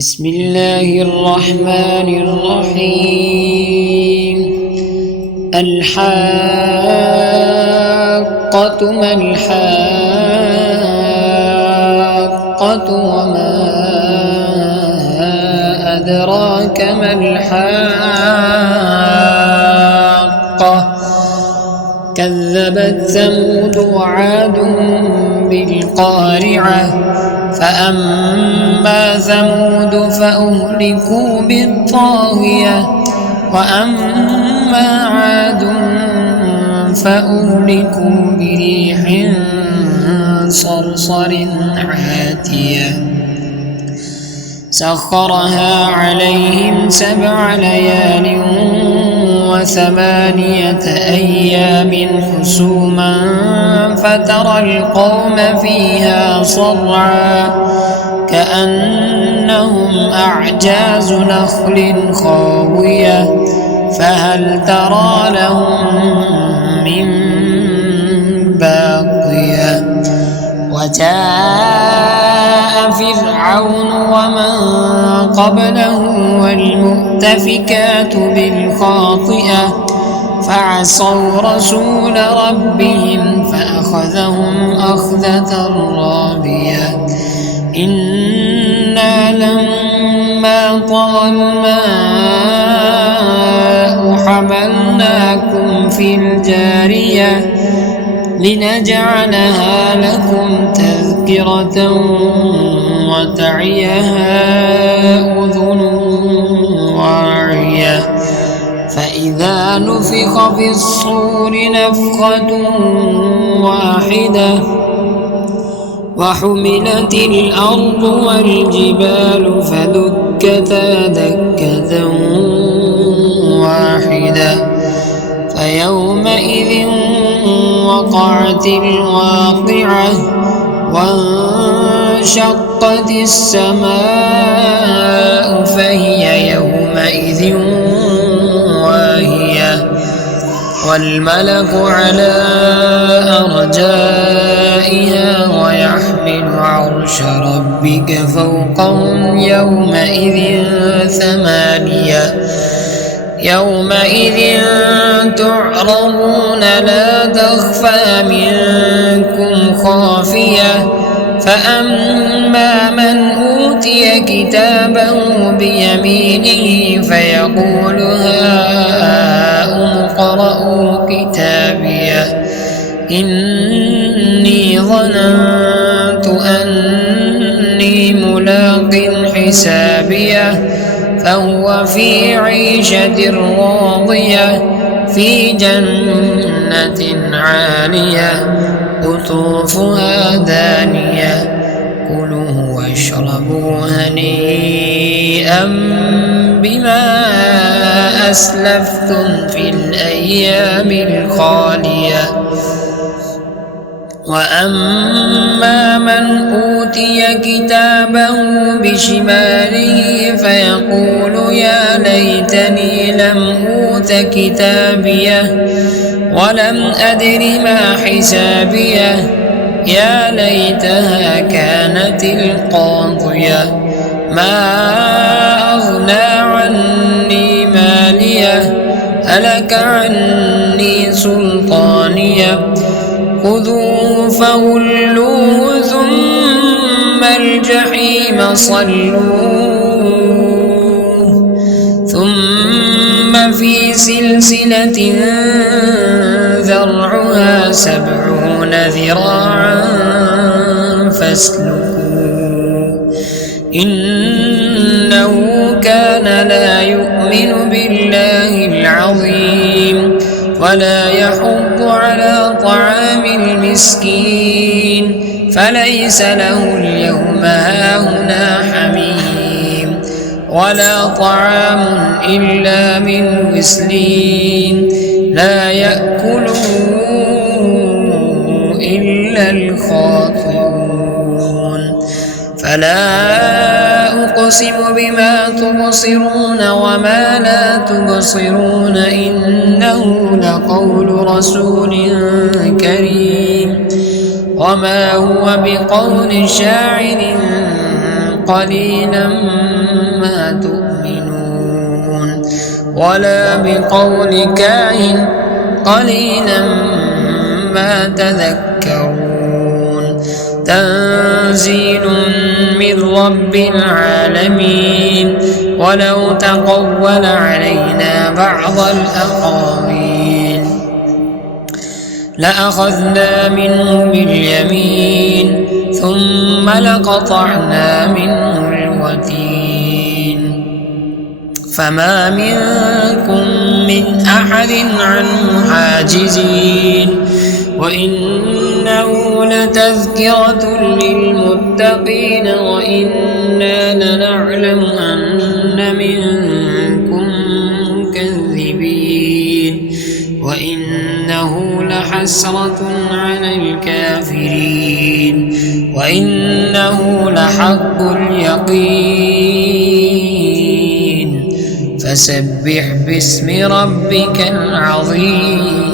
بسم الله الرحمن الرحيم. الحاقة ما الحاقة وما أدراك ما الحاقة. كذبت ثمود وعاد بالقارعة. فأما ثمود فأهلكوا بالطاغية وأما عاد فأهلكوا بريح صرصر عاتية سخرها عليهم 7 ليال و8 أيام حسوما فترى القوم فيها صرعا كأنهم أعجاز نخل خاوية فهل ترى لهم من باقية. وجاء فرعون ومن قبله والمؤتفكات بالخاطئة فعصوا رسول ربهم فأخذهم أخذة رابية. إنا لما طغى الماء حملناكم في الجارية لنجعلها لكم تذكرة وتعيها أذن واعية. فإذا نفخ في الصور نفخة واحدة وحملت الأرض والجبال فدكتا دكة واحدة فيومئذ وقعت الواقعة وانشقت السماء فهي يومئذ واهية والملك على أرجائها ويحمل عرش ربك فوقهم يومئذ 8 يومئذ تعرضون لا تخفى منكم خافية. فأما من أوتي كتابه بيمينه فيقول هاؤم اقرءوا كتابيه إني ظننت أني ملاق حسابيه فهو في عيشة راضية في جنة عالية قطوفها دانية. كلوا واشربوا هنيئا بما أسلفتم في الأيام الخالية. وأما من أوتي كتابه بشماله فيقول يا ليتني لم أوت كتابيه ولم أدر ما حسابيه يا ليتها كانت القاضية ما أغنى عني ماليه هلك عني سلطانيه خذوه فغلوه ثم الجحيم صلوه ثم في سلسلة ذرعها 70 ذراعا فاسلكوه إنه كان لا يؤمن بالله العظيم ولا يحض على طعام المسكين فليس له اليوم هاهنا حميم ولا طعام إلا من غسلين لا يأكله إلا الخاطئون. فلا أقسم بما تبصرون وما لا تبصرون إنه لقول رسول كريم وما هو بقول شاعر قليلا ما تؤمنون ولا بقول كاهن قليلا ما تذكرون تنزيل من رب العالمين ولو تقول علينا بعض الأقاويل لأخذنا منه باليمين ثم لقطعنا منه الوتين فما منكم من أحد عنه حاجزين وإنه لتذكرة للمتقين وإنا لنعلم أن منكم مكذبين وإنه لحسرة على الكافرين وإنه لحق اليقين فسبح باسم ربك العظيم.